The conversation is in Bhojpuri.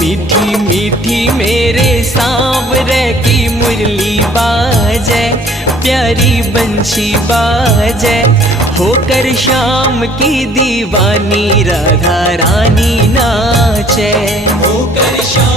मीठी मीठी मेरे सांवरे की मुरली बाजे, प्यारी बंशी बाजे, होकर श्याम की दीवानी राधा रानी नाचे, होकर श्याम